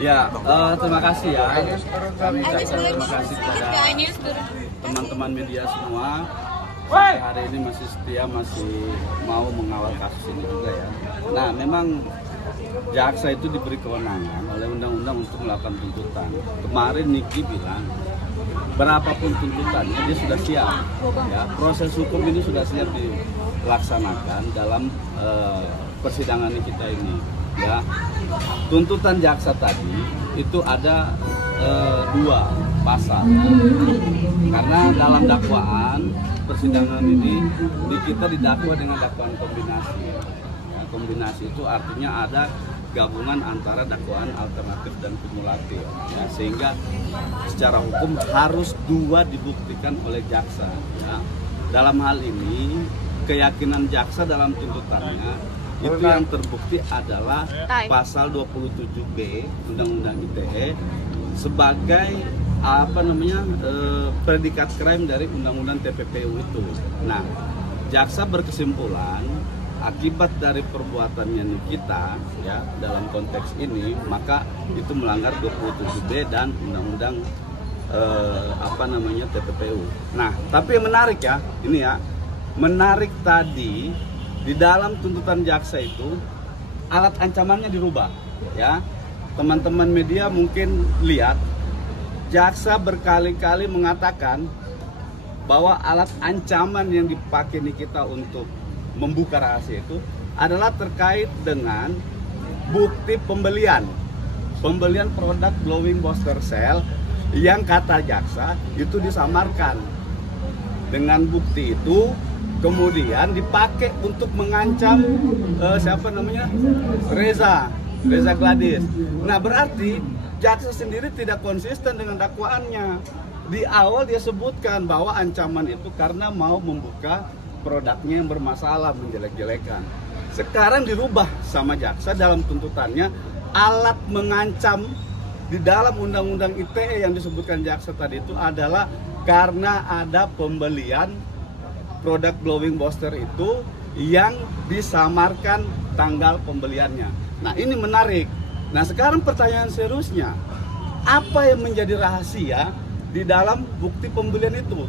Ya, terima kasih ya. Kami ucapkan terima kasih kepada teman-teman media semua. Sampai hari ini masih setia, masih mau mengawal kasus ini juga ya. Nah, memang jaksa itu diberi kewenangan oleh undang-undang untuk melakukan tuntutan. Kemarin Niki bilang, berapapun tuntutannya dia sudah siap. Ya, proses hukum ini sudah siap dilaksanakan dalam persidangan kita ini. Ya, tuntutan jaksa tadi itu ada 2 pasal, karena dalam dakwaan persidangan ini kita didakwa dengan dakwaan kombinasi. Ya, kombinasi itu artinya ada gabungan antara dakwaan alternatif dan kumulatif. Ya, sehingga secara hukum harus 2 dibuktikan oleh jaksa. Ya. Dalam hal ini keyakinan jaksa dalam tuntutannya itu yang terbukti adalah pasal 27B Undang-Undang ITE sebagai predikat crime dari Undang-Undang TPPU itu. Nah, jaksa berkesimpulan akibat dari perbuatannya Nikita ya dalam konteks ini, maka itu melanggar 27B dan Undang-Undang TPPU. Nah, tapi yang menarik ya, ini ya, menarik tadi di dalam tuntutan jaksa itu alat ancamannya dirubah ya. Teman-teman media mungkin lihat, jaksa berkali-kali mengatakan bahwa alat ancaman yang dipakai Nikita untuk membuka rahasia itu adalah terkait dengan bukti pembelian produk glowing booster cell yang kata jaksa itu disamarkan. Dengan bukti itu kemudian dipakai untuk mengancam Reza Gladys. Nah, berarti jaksa sendiri tidak konsisten dengan dakwaannya. Di awal dia sebutkan bahwa ancaman itu karena mau membuka produknya yang bermasalah, menjelek-jelekan. Sekarang dirubah sama jaksa dalam tuntutannya, alat mengancam di dalam Undang-Undang ITE yang disebutkan jaksa tadi itu adalah karena ada pembelian produk glowing booster itu yang disamarkan tanggal pembeliannya. Nah, ini menarik. Nah, sekarang pertanyaan seriusnya, apa yang menjadi rahasia di dalam bukti pembelian itu?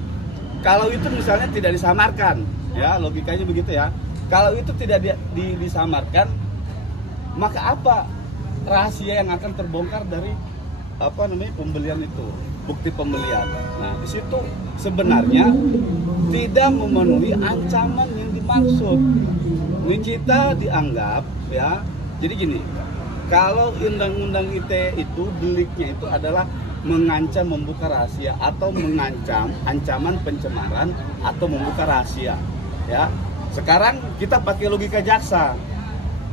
Kalau itu misalnya tidak disamarkan, ya logikanya begitu ya. Kalau itu tidak disamarkan, maka apa rahasia yang akan terbongkar dari pembelian itu? Bukti pembelian. Nah, di situ sebenarnya tidak memenuhi ancaman yang dimaksud. Nikita dianggap ya. Jadi gini, kalau Undang-Undang ITE itu deliknya itu adalah mengancam membuka rahasia atau mengancam ancaman pencemaran atau membuka rahasia. Ya. Sekarang kita pakai logika jaksa.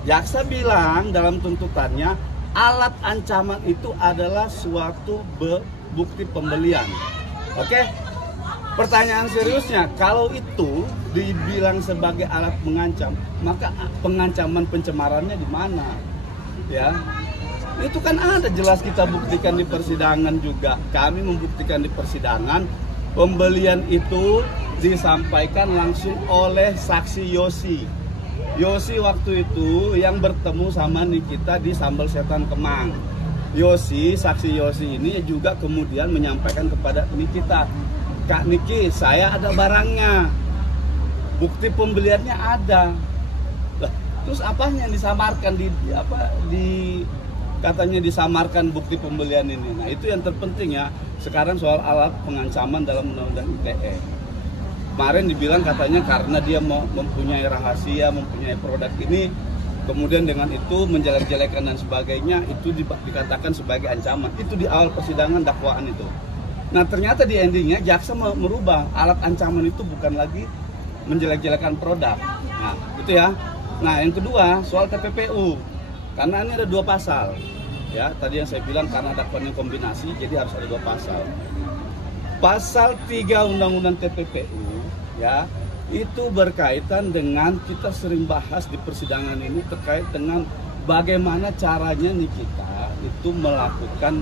Jaksa bilang dalam tuntutannya alat ancaman itu adalah suatu bukti pembelian. Oke? Pertanyaan seriusnya, kalau itu dibilang sebagai alat mengancam, maka pengancaman pencemarannya di mana? Ya. Itu kan ada jelas kita buktikan di persidangan juga. Kami membuktikan di persidangan pembelian itu disampaikan langsung oleh saksi Yosi. Yosi waktu itu yang bertemu sama Nikita di Sambal Setan Kemang. Saksi Yosi ini juga kemudian menyampaikan kepada Nikita, Kak Niki, saya ada barangnya, bukti pembeliannya ada. Lah, terus apanya yang disamarkan katanya disamarkan bukti pembelian ini. Nah, itu yang terpenting ya. Sekarang soal alat pengancaman dalam Undang-Undang ITE. Kemarin dibilang katanya karena dia mempunyai rahasia, mempunyai produk ini, kemudian dengan itu menjelek-jelekan dan sebagainya, itu dikatakan sebagai ancaman. Itu di awal persidangan dakwaan itu. Nah, ternyata di endingnya jaksa merubah alat ancaman itu bukan lagi menjelek-jelekan produk. Nah, itu ya. Nah, yang kedua soal TPPU. Karena ini ada 2 pasal. Ya, tadi yang saya bilang karena dakwaannya kombinasi, jadi harus ada 2 pasal. Pasal 3 Undang-Undang TPPU ya, itu berkaitan dengan kita sering bahas di persidangan ini terkait dengan bagaimana caranya Nikita itu melakukan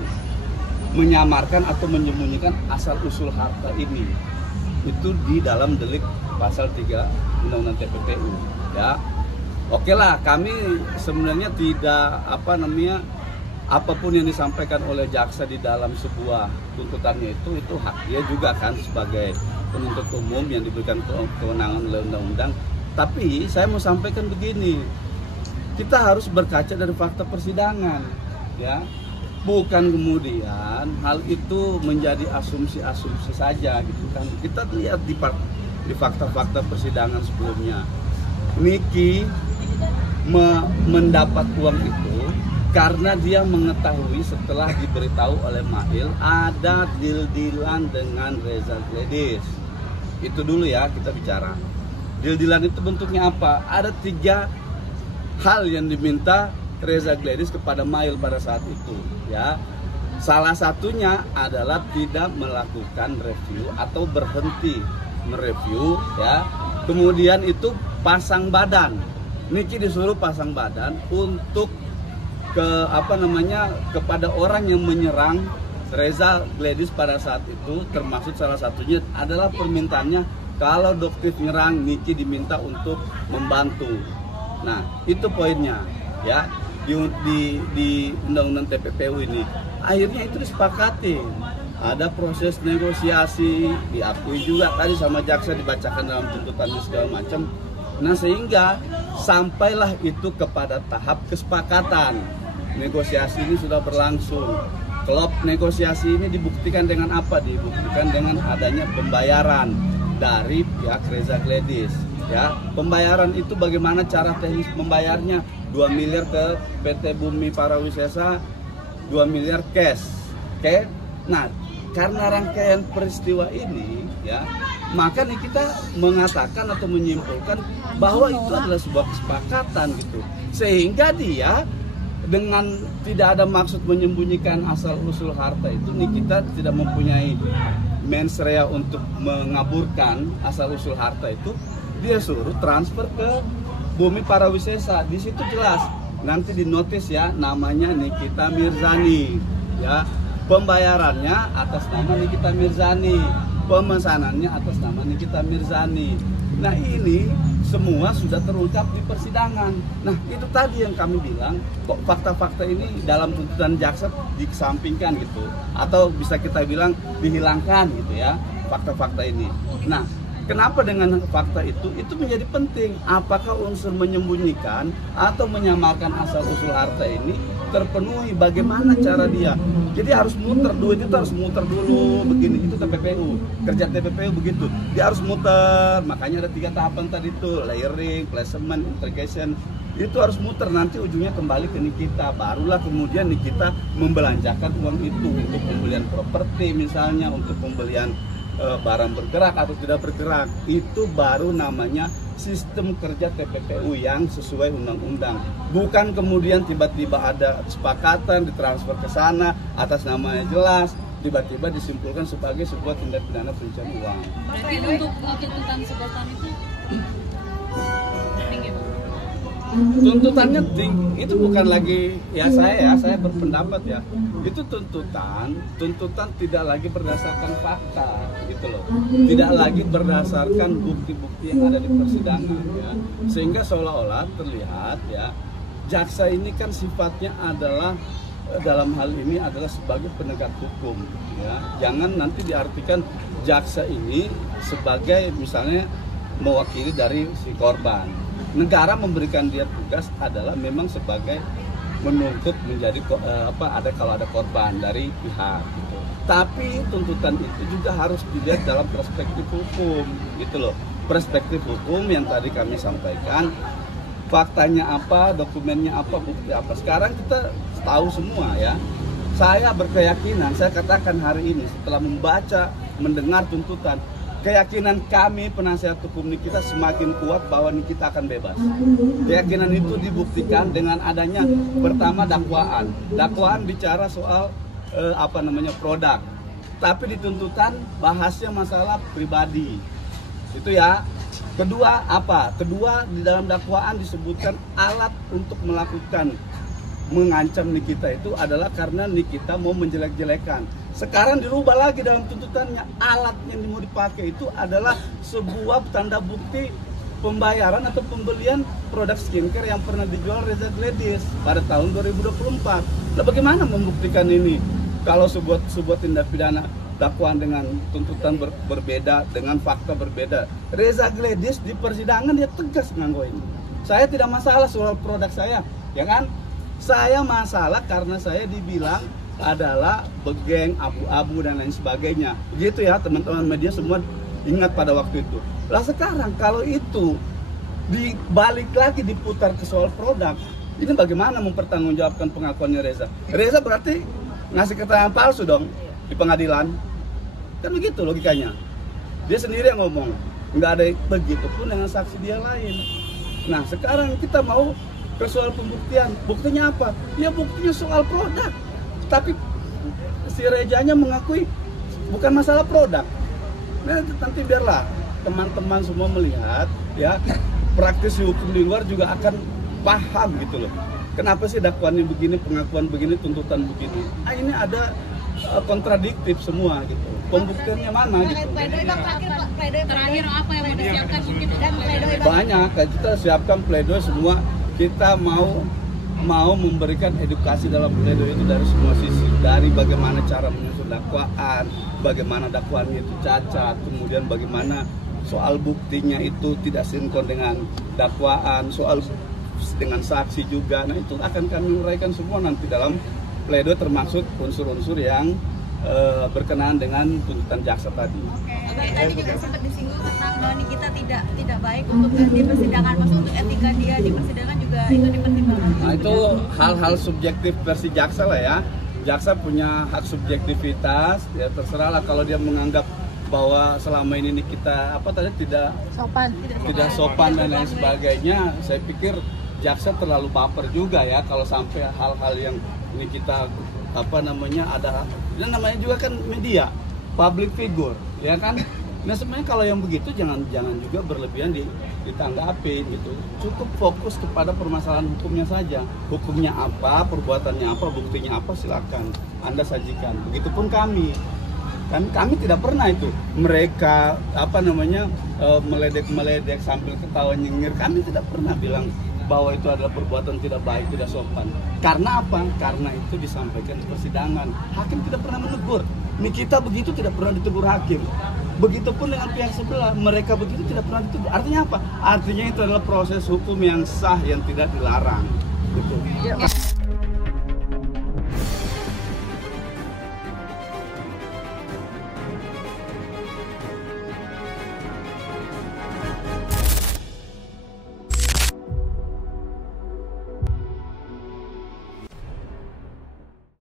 menyamarkan atau menyembunyikan asal-usul harta ini. Itu di dalam delik pasal 3 Undang-Undang TPPU ya. Oke lah, kami sebenarnya tidak apapun yang disampaikan oleh jaksa di dalam sebuah tuntutannya itu hak dia juga kan sebagai penuntut umum yang diberikan kewenangan oleh undang-undang. Tapi saya mau sampaikan begini, kita harus berkaca dari fakta persidangan, ya, bukan kemudian hal itu menjadi asumsi-asumsi saja gitu kan. Kita lihat di fakta-fakta persidangan sebelumnya, Niki mendapat uang itu karena dia mengetahui setelah diberitahu oleh Mail ada deal-dealan dengan Reza Gladys. Itu dulu ya kita bicara. Deal-dealan itu bentuknya apa? Ada 3 hal yang diminta Reza Gladys kepada Mail pada saat itu, ya. Salah satunya adalah tidak melakukan review atau berhenti mereview, ya. Kemudian itu pasang badan. Niki disuruh pasang badan untuk kepada orang yang menyerang Reza Gladys pada saat itu, termasuk salah satunya adalah permintaannya kalau Doktif nyerang, Niki diminta untuk membantu. Nah, itu poinnya, ya, di Undang-Undang TPPU ini. Akhirnya itu disepakati. Ada proses negosiasi, diakui juga tadi sama jaksa, dibacakan dalam tuntutannya segala macam. Nah, sehingga sampailah itu kepada tahap kesepakatan. Negosiasi ini sudah berlangsung. Klop negosiasi ini dibuktikan dengan apa? Dibuktikan dengan adanya pembayaran dari pihak Reza Gladys, ya. Pembayaran itu bagaimana cara teknis membayarnya? 2 miliar ke PT Bumi Parawisesa, 2 miliar cash. Oke. Nah, karena rangkaian peristiwa ini, ya, maka nih kita mengatakan atau menyimpulkan bahwa itu adalah sebuah kesepakatan gitu. Sehingga dia dengan tidak ada maksud menyembunyikan asal usul harta itu, nih kita tidak mempunyai mens rea untuk mengaburkan asal usul harta itu, dia suruh transfer ke Bumi Parawisesa. Di situ jelas nanti di notis ya, namanya Nikita Mirzani, ya. Pembayarannya atas nama Nikita Mirzani, pemesanannya atas nama Nikita Mirzani. Nah, ini semua sudah terungkap di persidangan. Nah, itu tadi yang kami bilang, kok fakta-fakta ini dalam tuntutan jaksa dikesampingkan gitu, atau bisa kita bilang dihilangkan gitu ya, fakta-fakta ini. Nah, kenapa dengan fakta itu menjadi penting? Apakah unsur menyembunyikan atau menyamakan asal usul harta ini terpenuhi? Bagaimana cara dia? Jadi harus muter, duit itu harus muter dulu begini. Itu TPPU, kerja TPPU begitu. Dia harus muter, makanya ada 3 tahapan tadi itu, layering, placement, integration. Itu harus muter, nanti ujungnya kembali ke Nikita. Barulah kemudian Nikita membelanjakan uang itu untuk pembelian properti misalnya, untuk pembelian barang bergerak atau tidak bergerak. Itu baru namanya sistem kerja TPPU yang sesuai undang-undang. Bukan kemudian tiba-tiba ada kesepakatan ditransfer ke sana atas namanya jelas, tiba-tiba disimpulkan sebagai sebuah tindak pidana pencucian uang. Berarti untuk tuntutan 11 tahun itu tinggi, Pak? Tuntutannya tinggi, itu bukan lagi ya saya berpendapat ya, itu tuntutan tidak lagi berdasarkan fakta gitu loh, tidak lagi berdasarkan bukti-bukti yang ada di persidangan ya, sehingga seolah-olah terlihat ya jaksa ini kan sifatnya adalah dalam hal ini adalah sebagai penegak hukum ya, jangan nanti diartikan jaksa ini sebagai misalnya mewakili dari si korban. Negara memberikan dia tugas adalah memang sebagai menuntut menjadi kalau ada korban dari pihak gitu. Tapi tuntutan itu juga harus dilihat dalam perspektif hukum gitu loh. Perspektif hukum yang tadi kami sampaikan, faktanya apa, dokumennya apa, bukti apa. Sekarang kita tahu semua ya. Saya berkeyakinan, saya katakan hari ini setelah membaca, mendengar tuntutan, keyakinan kami penasihat hukum Nikita semakin kuat bahwa Nikita akan bebas. Keyakinan itu dibuktikan dengan adanya pertama dakwaan. Dakwaan bicara soal produk. Tapi di tuntutan bahasnya masalah pribadi. Itu ya. Kedua apa? Kedua di dalam dakwaan disebutkan alat untuk mengancam Nikita itu adalah karena Nikita mau menjelek-jelekan. Sekarang dirubah lagi dalam tuntutannya, alat yang mau dipakai itu adalah sebuah tanda bukti pembayaran atau pembelian produk skincare yang pernah dijual Reza Gladys pada tahun 2024. Nah, bagaimana membuktikan ini kalau sebuah tindak pidana dakwaan dengan tuntutan berbeda, dengan fakta berbeda? Reza Gladys di persidangan dia tegas nganggo ini. Saya tidak masalah soal produk saya, ya kan? Saya masalah karena saya dibilang adalah begeng, abu-abu dan lain sebagainya. Begitu ya teman-teman media semua ingat pada waktu itu. Lah sekarang kalau itu dibalik lagi diputar ke soal produk, ini bagaimana mempertanggungjawabkan pengakuannya Reza? Reza berarti ngasih keterangan palsu dong di pengadilan. Kan begitu logikanya. Dia sendiri yang ngomong, nggak ada begitu pun dengan saksi dia lain. Nah sekarang kita mau ke soal pembuktian. Buktinya apa? Ya buktinya soal produk. Tapi si Rezanya mengakui bukan masalah produk. Nah, nanti biarlah teman-teman semua melihat ya, praktisi hukum di luar juga akan paham gitu loh. Kenapa sih dakwaannya begini, pengakuan begini, tuntutan begini? Ah, ini ada kontradiktif semua gitu. Pembuktiannya mana gitu? Terakhir apa yang udah siapkan mungkin? Banyak, kita siapkan pledoi semua. Kita mau memberikan edukasi dalam pledoi itu dari semua sisi, dari bagaimana cara menyusun dakwaan, bagaimana dakwaannya itu cacat, kemudian bagaimana soal buktinya itu tidak sinkron dengan dakwaan, soal dengan saksi juga. Nah itu akan kami uraikan semua nanti dalam pledoi, termasuk unsur-unsur yang berkenaan dengan tuntutan jaksa tadi. Tadi juga sempat disinggung tentang bahwa kita tidak baik untuk di persidangan, maksud untuk etika dia di persidangan juga itu dipertimbangkan. Nah itu hal-hal subjektif versi jaksa lah ya. Jaksa punya hak subjektivitas, ya terserah lah kalau dia menganggap bahwa selama ini kita tidak sopan dan lain sebagainya. Saya pikir jaksa terlalu baper juga ya kalau sampai hal-hal yang ini kita ada, dan namanya juga kan media, public figure, ya kan. Nah sebenarnya kalau yang begitu jangan juga berlebihan ditanggapin gitu. Cukup fokus kepada permasalahan hukumnya saja. Hukumnya apa, perbuatannya apa, buktinya apa, silakan Anda sajikan. Begitupun kami. Kan kami tidak pernah itu mereka meledek sambil ketawa nyengir. Kami tidak pernah bilang bahwa itu adalah perbuatan tidak baik, tidak sopan. Karena apa? Karena itu disampaikan di persidangan. Hakim tidak pernah menegur. Kita begitu tidak pernah ditegur hakim. Begitupun dengan pihak sebelah, mereka begitu tidak pernah ditegur. Artinya apa? Artinya itu adalah proses hukum yang sah, yang tidak dilarang. Gitu.